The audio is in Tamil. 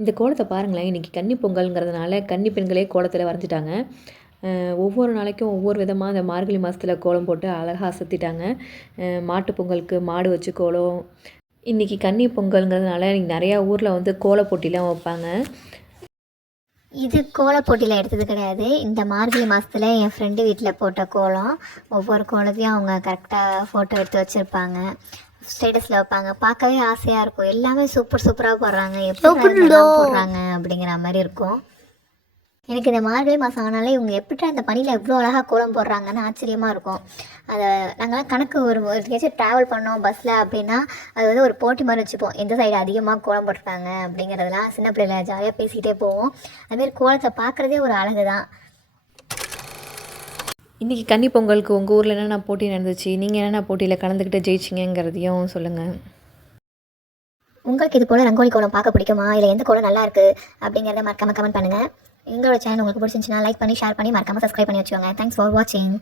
இந்த கோலத்தை பாருங்களேன், இன்றைக்கி கன்னி பொங்கல்ங்கிறதுனால கன்னி பெண்களே கோலத்தில் வரைஞ்சிட்டாங்க. ஒவ்வொரு நாளைக்கும் ஒவ்வொரு விதமாக இந்த மார்கழி மாதத்தில் கோலம் போட்டு அழகாக அசத்திட்டாங்க. மாட்டுப் பொங்கலுக்கு மாடு வச்சு கோலம், இன்றைக்கி கன்னி பொங்கல்ங்கிறதுனால இன்றைக்கி நிறையா ஊரில் வந்து கோல போட்டிலாம் வைப்பாங்க. இது கோல போட்டியில் எடுத்தது கிடையாது. இந்த மார்கழி மாதத்தில் என் ஃப்ரெண்டு வீட்டில் போட்ட கோலம். ஒவ்வொரு கோலத்தையும் அவங்க கரெக்டாக ஃபோட்டோ எடுத்து வச்சுருப்பாங்க, ஸ்டேட்டஸில் வைப்பாங்க. பார்க்கவே ஆசையாக இருக்கும். எல்லாமே சூப்பராக போடுறாங்க, எப்படி போடுறாங்க அப்படிங்கிற மாதிரி இருக்கும். எனக்கு இந்த மார்கழி மாதம் ஆனாலே இவங்க எப்படி அந்த பனியில் எவ்வளோ அழகாக கோலம் போடுறாங்கன்னு ஆச்சரியமாக இருக்கும். அதை நாங்கள்லாம் கணக்கு ஒரு எங்கேயாச்சும் ட்ராவல் பண்ணோம் பஸ்ஸில் அப்படின்னா அது வந்து ஒரு போட்டி மாதிரி வச்சுப்போம், எந்த சைடு அதிகமாக கோலம் போட்டிருக்காங்க அப்படிங்கிறதுலாம். சின்ன பிள்ளைல ஜாலியாக பேசிக்கிட்டே போவோம். அதுமாரி கோலத்தை பார்க்குறதே ஒரு அழகு தான். இன்றைக்கி கன்னி பொங்கலுக்கு உங்கள் ஊரில் என்னென்ன போட்டி நடந்துச்சு, நீங்கள் என்னென்ன போட்டியில் கலந்துக்கிட்டு ஜெயிச்சிங்கிறதையும் சொல்லுங்கள். உங்களுக்கு இது போல் ரங்கோலி கோலம் பார்க்க பிடிக்குமா, இல்லை எந்த கோலம் நல்லா இருக்குது அப்படிங்கிறத மறக்காமல் கமெண்ட் பண்ணுங்கள். எங்களோட சேனல் உங்களுக்கு பிடிச்சிருந்துச்சுன்னா லைக் பண்ணி ஷேர் பண்ணி மறக்காமல் சப்ஸ்கிரைப் பண்ணி வச்சுக்கோங்க. தேங்க்ஸ் ஃபார் வாட்சிங்.